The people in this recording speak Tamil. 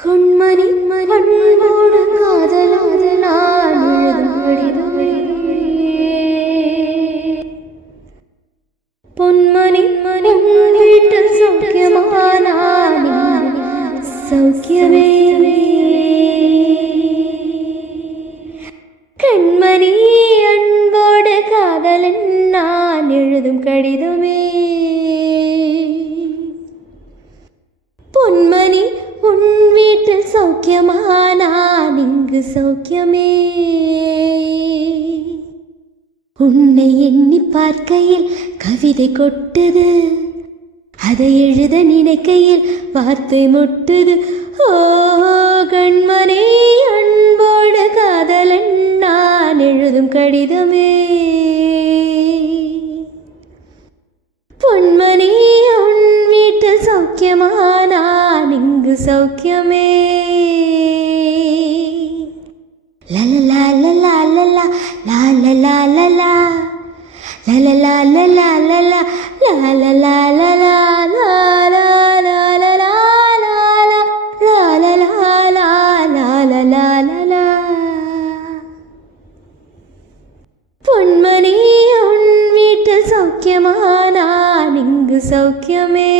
கண்மணி மண்ணோடு காதலாத நான் எழுதும் கடிதமே பொன்மணி மனம் வீட்டில் சௌக்கியமானானே சௌக்கியமே கண்மணி அன்போடு காதலன் நான் எழுதும் கடிதமே பொன்மணி உன் வீட்டில் சௌக்கியமா நான் இங்கு சௌக்கியமே உன்னை எண்ணி பார்க்கையில் கவிதை கொட்டுது அதை எழுத நினைக்கையில் வார்த்தை முட்டுது ஓ கண்மணி அன்போடு காதலன் நான் எழுதும் கடிதமே பொன்மணி உன் வீட்டில் சௌக்கியமா நான் இங்கு சௌக்கியமே லலலா லலா லலா லலலா லலா லலலா லலா லலா லலலா லலா லலலா பொன்மணி உன் வீட்டில் சௌக்கியமா நான் இங்கு சௌக்கியமே